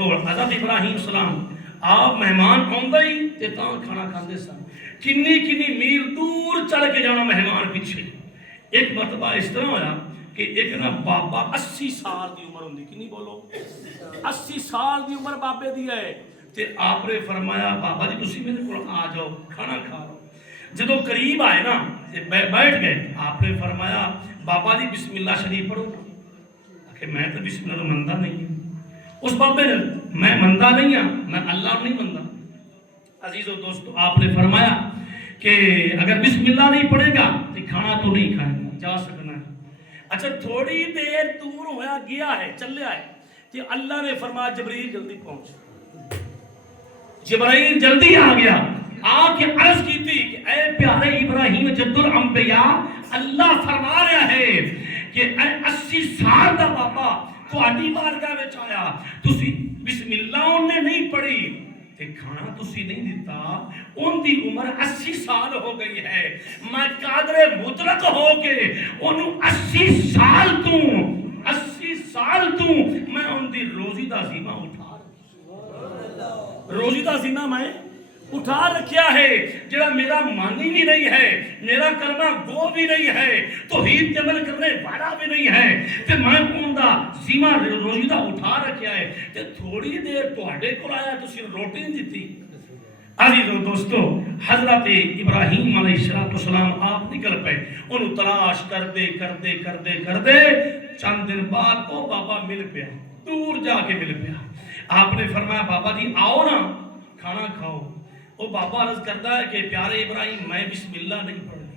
کول حضرت ابراہیم سلام آپ مہمان آؤں ہی تے تاں کھانا کھاندے سن، کنی کنی میل دور چل کے جانا مہمان پیچھے۔ ایک مرتبہ اس طرح ہویا کہ ایک نا بابا 80 سال دی عمر ہوندی، کنی بولو 80 سال دی عمر بابے دی ہے، تے آپ نے فرمایا بابا جی تسی میرے کول آ جاؤ کھانا کھاؤ۔ جدو قریب آئے نا بیٹھ گئے، آپ نے فرمایا بابا جی بسم اللہ شریف پڑھو، کہ میں تو بسم اللہ مندہ نہیں ہوں۔ اس بابے نے میں مندہ نہیں ہوں، میں اللہ نہیں مندہ۔ عزیز و دوستو آپ نے فرمایا کہ اگر بسم اللہ نہیں پڑھے گا تو کھانا تو نہیں کھائے گا، جا سکنا ہے۔ اچھا تھوڑی دیر دور ہویا گیا ہے، چلے آئے کہ اللہ نے فرمایا جبرائیل جلدی پہنچ۔ جبرائیل جلدی آ گیا، آ کے عرض کی تھی کہ اے پیارے ابراہیم جد الانبیاء، اللہ فرما رہا ہے کہ اے 80 سال دا بابا تہاڈی بارگاہ وچ آیا، تسی بسم اللہ انہیں نہیں پڑھی تے کھانا تسی نہیں دیتا، ان دی عمر 80 سال ہو گئی ہے، میں قادر مطلق ہو کے انہوں 80 سال تو میں ان دی روزی دا ذمہ اٹھا رکھا، روزی دا ذمہ میں اٹھا رکھیا ہے، جڑا میرا مانی بھی نہیں ہے، میرا کلمہ گو بھی نہیں ہے، توحید کے عمل کرنے والا بھی نہیں ہے، تے میں ان دا ذمہ روزی دا اٹھا رکھیا ہے، تے تھوڑی دیر تہاڈے کول آیا تسی روٹی نہیں دتی۔ عزیزو دوستو حضرت ابراہیم علیہ السلام آپ نکل پے، انہوں تلاش کردے چند دن بعد وہ بابا مل پیا، دور جا کے مل پیا۔ آپ نے فرمایا بابا جی آؤ نا کھانا کھاؤ۔ وہ بابا عرض کرتا ہے کہ پیارے ابراہیم میں بسم اللہ نہیں پڑھنی،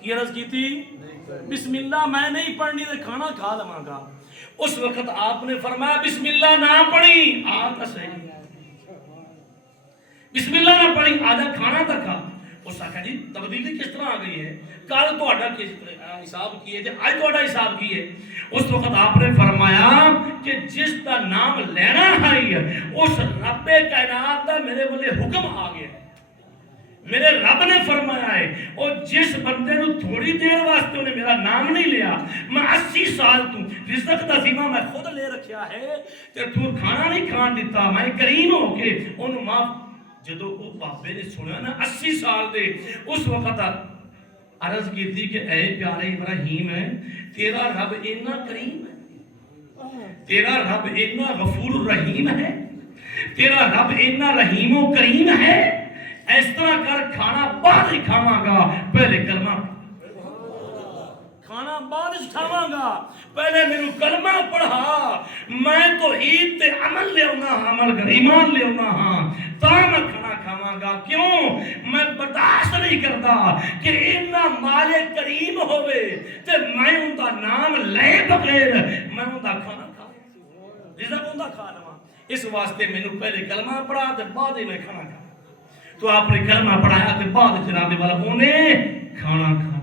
کی عرض کی تھی بسم اللہ میں نہیں پڑھنی تے کھانا کھا لواں گا۔ اس وقت آپ نے فرمایا بسم اللہ نہ پڑھی، آتا صحیح بسم اللہ نہ پڑھی، آدھا کھانا تھا کھا۔ اس آکھا جی تبدیلی کس طرح آ گئی ہے، کل تو اڈا حساب کیے تھے آج تو اڈا حساب کیے۔ اس وقت آپ نے فرمایا کہ جس کا نام لینا ہے اس رب کائنات کا میرے بلے حکم آ گیا ہے، میرے رب نے فرمایا ہے، اور جس بندے نو تھوڑی دیر واسطے انہیں میرا نام نہیں لیا، میں 80 سال تو رزق دا ذمہ میں خود لے رکھیا ہے، تے تو کھانا نہیں کھان دیتا، میں کریم ہو کے انہوں معاف۔ جدو وہ بابے نے سنیا نا 80 سال دے، اس وقت عرض کی تھی کہ اے پیارے ابراہیم ہے، تیرا رب اتنا کریم ہے، تیرا رب اتنا غفور الرحیم ہے، تیرا رب اتنا رحیم و کریم ہے، اس طرح کر کھانا بعد ہی کھاواں گا، پہلے کلمہ کھانا بعد ہی کھاواں گا، پہلے میرے کلمہ پڑھا، میں تو عید تے عمل لے ہونا ہاں، عمل کر ایمان لے ہونا ہاں، تا میں کھانا کھاواں گا۔ کیوں؟ میں برداشت نہیں کرتا کہ اتنا مال کریم ہوئے تے میں ان کا نام لے بغیر میں ان کا کھانا کھا رزق ان کا کھا لواں، اس واسطے میں نے پہلے کلمہ پڑھا تے بعد ہی میں کھانا کھا۔ تو آپ نے کلمہ پڑھایا تے بعد جناب والا انہیں کھانا کھا۔